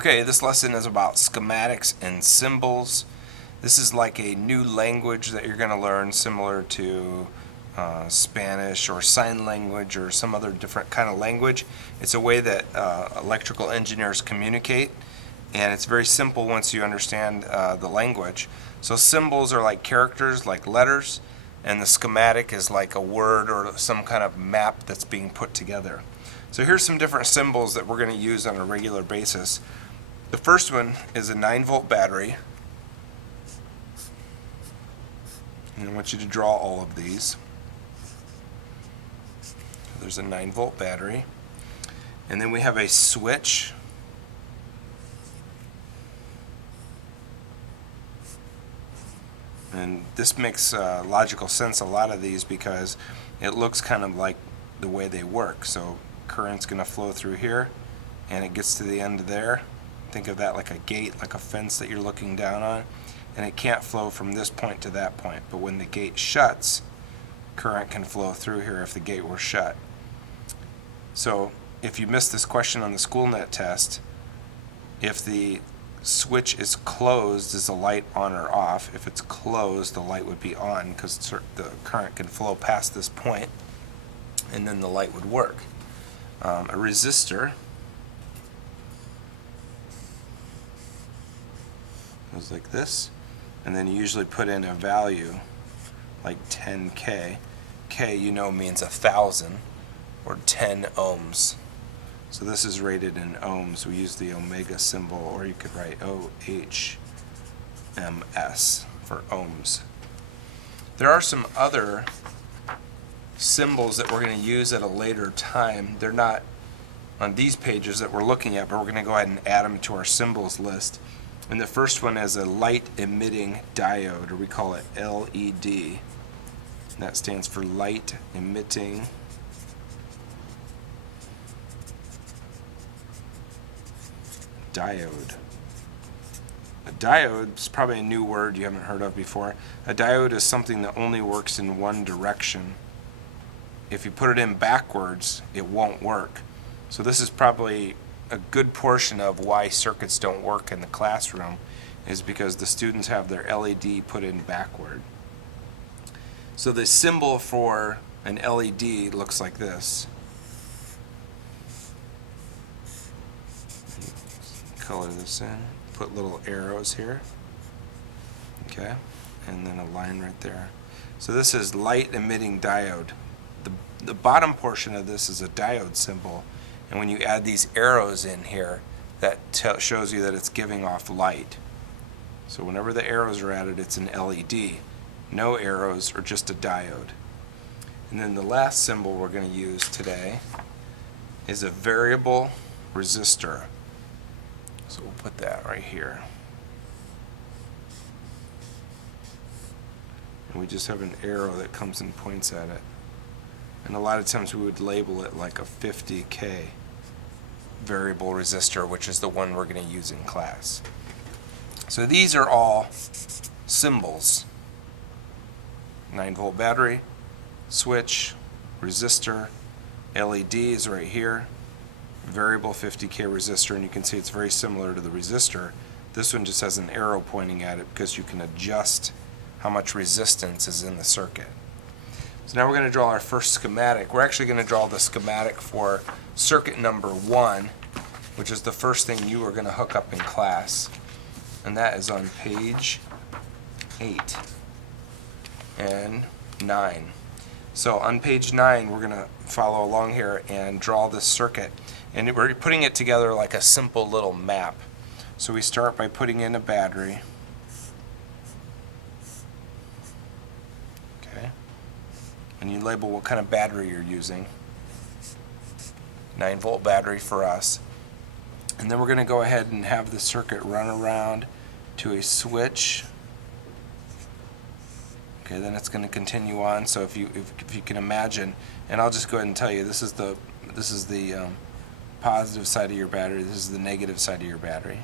Okay, this lesson is about schematics and symbols. This is like a new language that you're going to learn, similar to Spanish or sign language or some other different kind of language. It's a way that electrical engineers communicate, and it's very simple once you understand the language. So symbols are like characters, like letters, and the schematic is like a word or some kind of map that's being put together. So here's some different symbols that we're going to use on a regular basis. The first one is a 9-volt battery. And I want you to draw all of these. There's a 9-volt battery. And then we have a switch. And this makes logical sense, a lot of these, because it looks kind of like the way they work. So current's going to flow through here, and it gets to the end there. Think of that like a gate, like a fence that you're looking down on, and it can't flow from this point to that point. But when the gate shuts, current can flow through here if the gate were shut. So if you missed this question on the SchoolNet test, if the switch is closed, is the light on or off? If it's closed, the light would be on because the current can flow past this point, and then the light would work. A resistor goes like this, and then you usually put in a value like 10K. K, you know, means 1,000 or 10 ohms. So this is rated in ohms. We use the omega symbol, or you could write OHMS for ohms. There are some other symbols that we're going to use at a later time. They're not on these pages that we're looking at, but we're going to go ahead and add them to our symbols list. And the first one is a light emitting diode, or we call it LED. That stands for light emitting diode. A diode is probably a new word you haven't heard of before. A diode is something that only works in one direction. If you put it in backwards, it won't work. So this is probably a good portion of why circuits don't work in the classroom, is because the students have their LED put in backward. So the symbol for an LED looks like this. Color this in, put little arrows here, okay, and then a line right there. So this is light emitting diode. The bottom portion of this is a diode symbol, and when you add these arrows in here, that shows you that it's giving off light. So whenever the arrows are added, it's an LED. No arrows or just a diode. And then the last symbol we're going to use today is a variable resistor. So we'll put that right here. And we just have an arrow that comes and points at it. And a lot of times we would label it like a 50K variable resistor, which is the one we're going to use in class. So these are all symbols. 9-volt battery, switch, resistor, LED is right here, variable 50K resistor, and you can see it's very similar to the resistor. This one just has an arrow pointing at it because you can adjust how much resistance is in the circuit. So now we're going to draw our first schematic. We're actually going to draw the schematic for circuit number 1, which is the first thing you are going to hook up in class, and that is on page 8 and 9. So on page 9, we're going to follow along here and draw this circuit. And we're putting it together like a simple little map. So we start by putting in a battery. Okay. And you label what kind of battery you're using. 9-volt battery for us. And then we're going to go ahead and have the circuit run around to a switch. Okay, then it's going to continue on. So if you can imagine, and I'll just go ahead and tell you, this is the positive side of your battery, this is the negative side of your battery.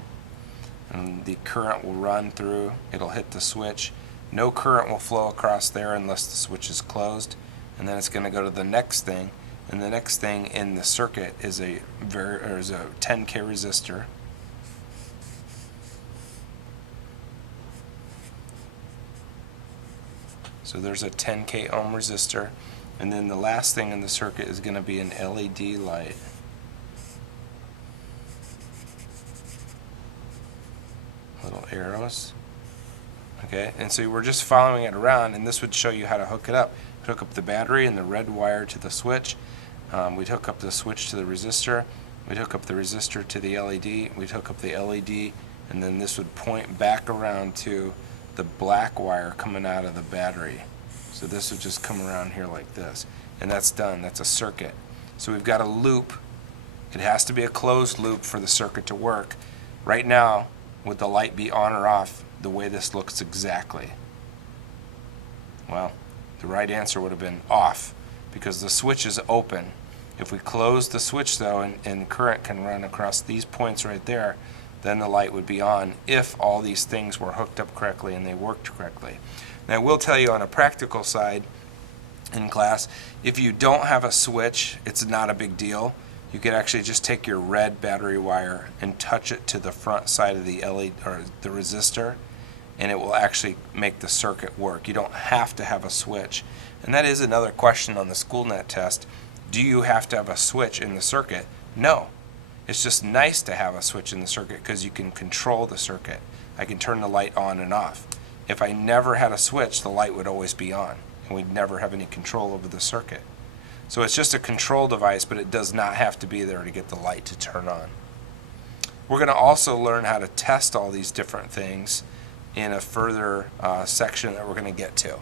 And the current will run through, it'll hit the switch. No current will flow across there unless the switch is closed. And then it's going to go to the next thing, and the next thing in the circuit is a 10K resistor. So there's a 10K ohm resistor. And then the last thing in the circuit is going to be an LED light. Little arrows. Okay, and so we're just following it around, and this would show you how to hook it up. Hook up the battery and the red wire to the switch. We'd hook up the switch to the resistor. We'd hook up the resistor to the LED. We'd hook up the LED, and then this would point back around to the black wire coming out of the battery. So this would just come around here like this, and that's done. That's a circuit. So we've got a loop. It has to be a closed loop for the circuit to work. Right now, would the light be on or off the way this looks exactly? Well, the right answer would have been off, because the switch is open. If we close the switch though, and current can run across these points right there, then the light would be on if all these things were hooked up correctly and they worked correctly. Now I will tell you, on a practical side in class, if you don't have a switch, it's not a big deal. You could actually just take your red battery wire and touch it to the front side of the LED or the resistor, and it will actually make the circuit work. You don't have to have a switch. And that is another question on the SchoolNet test. Do you have to have a switch in the circuit? No. It's just nice to have a switch in the circuit because you can control the circuit. I can turn the light on and off. If I never had a switch, the light would always be on, and we'd never have any control over the circuit. So it's just a control device, but it does not have to be there to get the light to turn on. We're going to also learn how to test all these different things in a further section that we're going to get to.